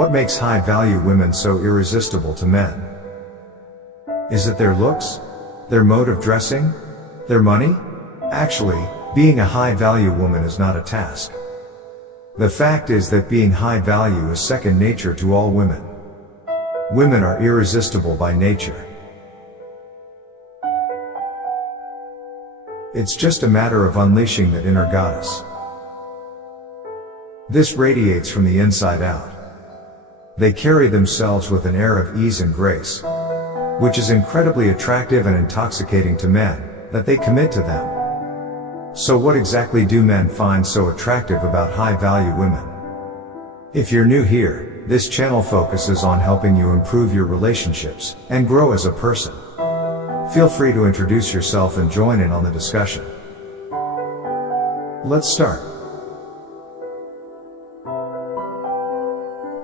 What makes high-value women so irresistible to men? Is it their looks? Their mode of dressing? Their money? Actually, being a high-value woman is not a task. The fact is that being high-value is second nature to all women. Women are irresistible by nature. It's just a matter of unleashing that inner goddess. This radiates from the inside out. They carry themselves with an air of ease and grace, which is incredibly attractive and intoxicating to men, that they commit to them. So what exactly do men find so attractive about high-value women? If you're new here, this channel focuses on helping you improve your relationships and grow as a person. Feel free to introduce yourself and join in on the discussion. Let's start.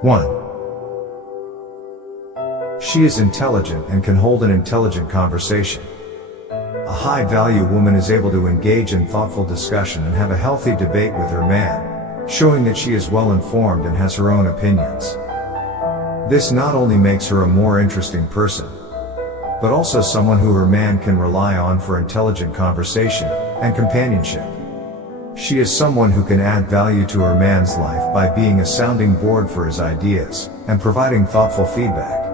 1. She is intelligent and can hold an intelligent conversation. A high-value woman is able to engage in thoughtful discussion and have a healthy debate with her man, showing that she is well-informed and has her own opinions. This not only makes her a more interesting person, but also someone who her man can rely on for intelligent conversation and companionship. She is someone who can add value to her man's life by being a sounding board for his ideas and providing thoughtful feedback.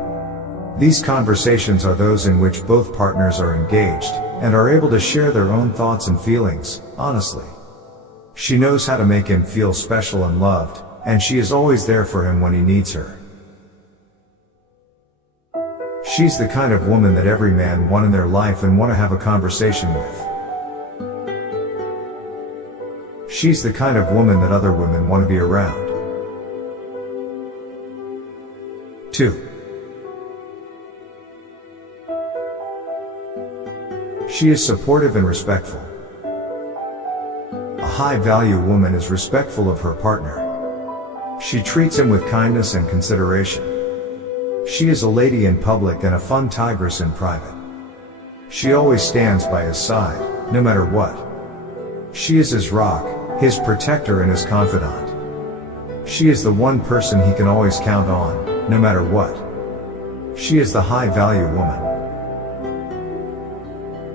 These conversations are those in which both partners are engaged and are able to share their own thoughts and feelings, honestly. She knows how to make him feel special and loved, and she is always there for him when he needs her. She's the kind of woman that every man want in their life and want to have a conversation with. She's the kind of woman that other women want to be around. 2. She is supportive and respectful. A high-value woman is respectful of her partner. She treats him with kindness and consideration. She is a lady in public and a fun tigress in private. She always stands by his side, no matter what. She is his rock, his protector and his confidant. She is the one person he can always count on, no matter what. She is the high-value woman.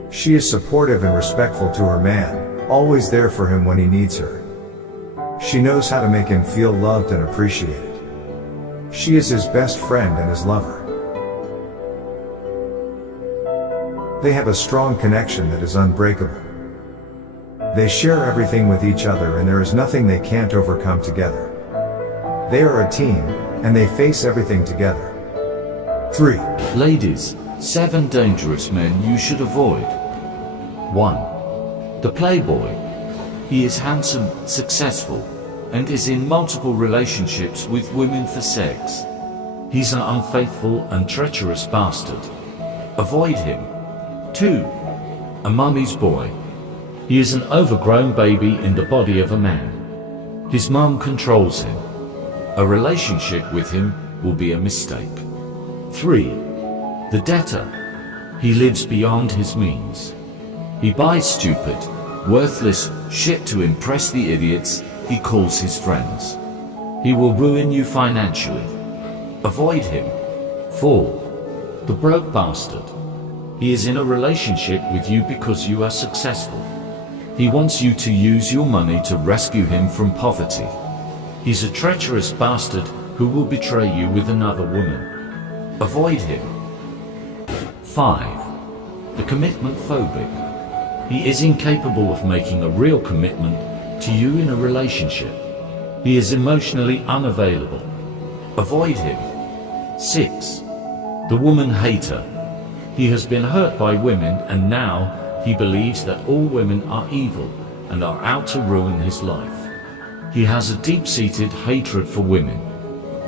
She is supportive and respectful to her man, always there for him when he needs her. She knows how to make him feel loved and appreciated. She is his best friend and his lover. They have a strong connection that is unbreakable. They share everything with each other and there is nothing they can't overcome together. They are a team, and they face everything together. 3. Ladies, 7 dangerous men you should avoid. 1. The playboy. He is handsome, successful, and is in multiple relationships with women for sex. He's an unfaithful and treacherous bastard. Avoid him. 2. A mummy's boy. He is an overgrown baby in the body of a man. His mum controls him. A relationship with him will be a mistake. 3. The debtor. He lives beyond his means. He buys stupid, worthless shit to impress the idiots he calls his friends. He will ruin you financially. Avoid him. 4. The broke bastard. He is in a relationship with you because you are successful. He wants you to use your money to rescue him from poverty. He's a treacherous bastard who will betray you with another woman. Avoid him. 5. The commitment phobic. He is incapable of making a real commitment to you in a relationship. He is emotionally unavailable. Avoid him. 6. The woman hater. He has been hurt by women and now he believes that all women are evil and are out to ruin his life. He has a deep-seated hatred for women.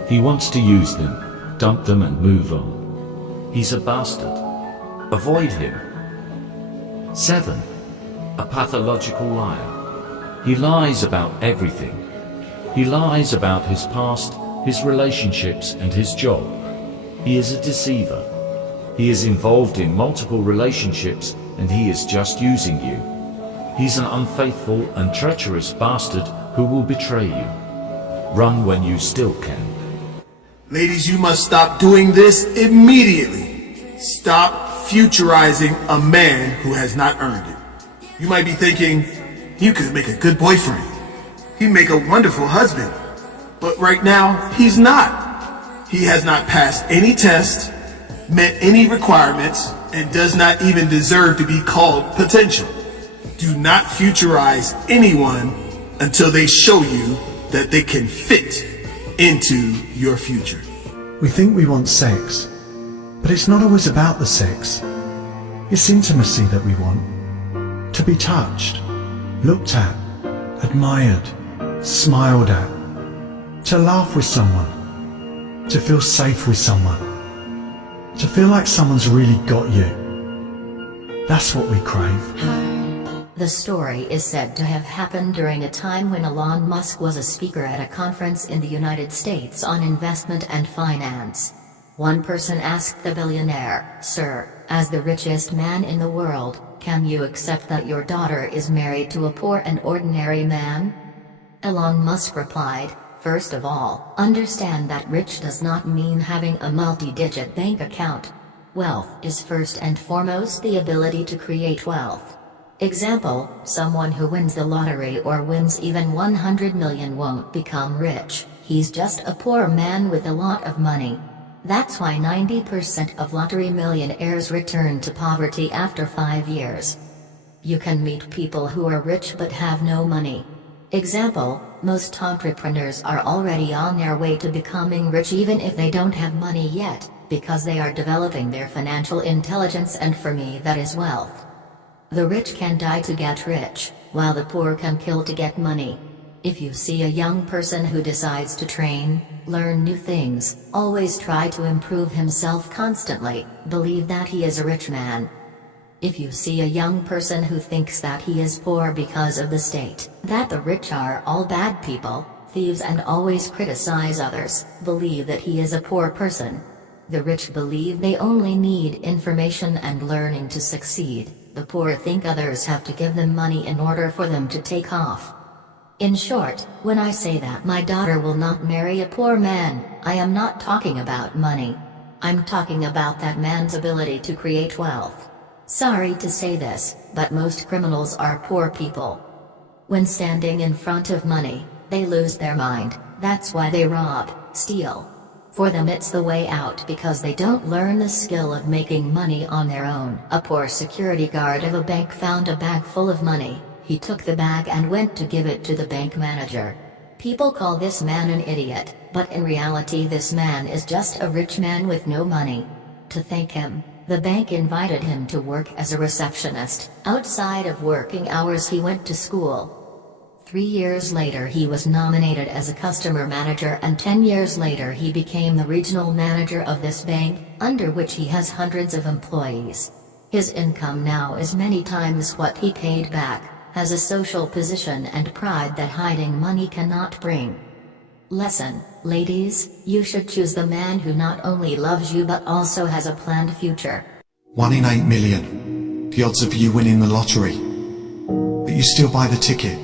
He wants to use them, dump them and move on. He's a bastard. Avoid him. 7. A pathological liar. He lies about everything. He lies about his past, his relationships and his job. He is a deceiver. He is involved in multiple relationships and he is just using you. He's an unfaithful and treacherous bastard who will betray you. Run when you still can. Ladies, you must stop doing this immediately. Stop futurizing a man who has not earned it. You might be thinking, you could make a good boyfriend. He'd make a wonderful husband. But right now, he's not. He has not passed any test, met any requirements, and does not even deserve to be called potential. Do not futurize anyone until they show you that they can fit into your future. We think we want sex, but it's not always about the sex. It's intimacy that we want. To be touched, looked at, admired, smiled at. To laugh with someone. To feel safe with someone. To feel like someone's really got you. That's what we crave. The story is said to have happened during a time when Elon Musk was a speaker at a conference in the United States on investment and finance. One person asked the billionaire, "Sir, as the richest man in the world, can you accept that your daughter is married to a poor and ordinary man?" Elon Musk replied, "First of all, understand that rich does not mean having a multi-digit bank account. Wealth is first and foremost the ability to create wealth. Example, someone who wins the lottery or wins even 100 million won't become rich, he's just a poor man with a lot of money. That's why 90% of lottery millionaires return to poverty after 5 years. You can meet people who are rich but have no money. Example, most entrepreneurs are already on their way to becoming rich even if they don't have money yet, because they are developing their financial intelligence, and for me that is wealth. The rich can die to get rich, while the poor can kill to get money. If you see a young person who decides to train, learn new things, always try to improve himself constantly, believe that he is a rich man. If you see a young person who thinks that he is poor because of the state, that the rich are all bad people, thieves and always criticize others, believe that he is a poor person. The rich believe they only need information and learning to succeed. The poor think others have to give them money in order for them to take off. In short, when I say that my daughter will not marry a poor man, I am not talking about money. I'm talking about that man's ability to create wealth. Sorry to say this, but most criminals are poor people. When standing in front of money, they lose their mind. That's why they rob, steal. For them it's the way out because they don't learn the skill of making money on their own. A poor security guard of a bank found a bag full of money. He took the bag and went to give it to the bank manager. People call this man an idiot, but in reality this man is just a rich man with no money. To thank him, the bank invited him to work as a receptionist. Outside of working hours he went to school. 3 years later he was nominated as a customer manager, and 10 years later he became the regional manager of this bank, under which he has hundreds of employees. His income now is many times what he paid back, has a social position and pride that hiding money cannot bring. Lesson, ladies, you should choose the man who not only loves you but also has a planned future. 1 in 8 million, the odds of you winning the lottery, but you still buy the ticket.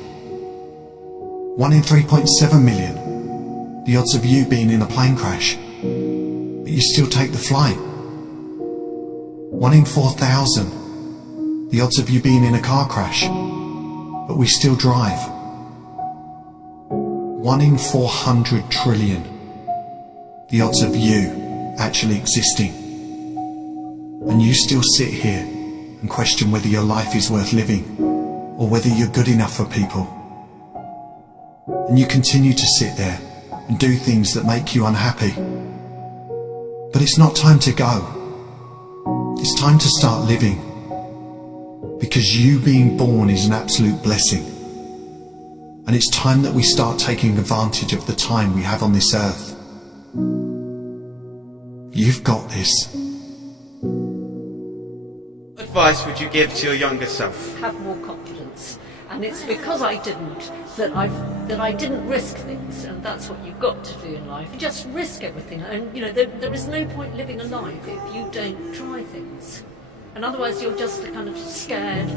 1 in 3.7 million, the odds of you being in a plane crash, but you still take the flight. 1 in 4,000, the odds of you being in a car crash, but we still drive. 1 in 400 trillion, the odds of you actually existing, and you still sit here and question whether your life is worth living, or whether you're good enough for people. And you continue to sit there and do things that make you unhappy. But it's not time to go. It's time to start living. Because you being born is an absolute blessing. And it's time that we start taking advantage of the time we have on this earth. You've got this. What advice would you give to your younger self? Have more confidence. And it's because I didn't that I didn't risk things, and that's what you've got to do in life. Just risk everything, and there is no point living a life if you don't try things. And otherwise you're just a kind of scared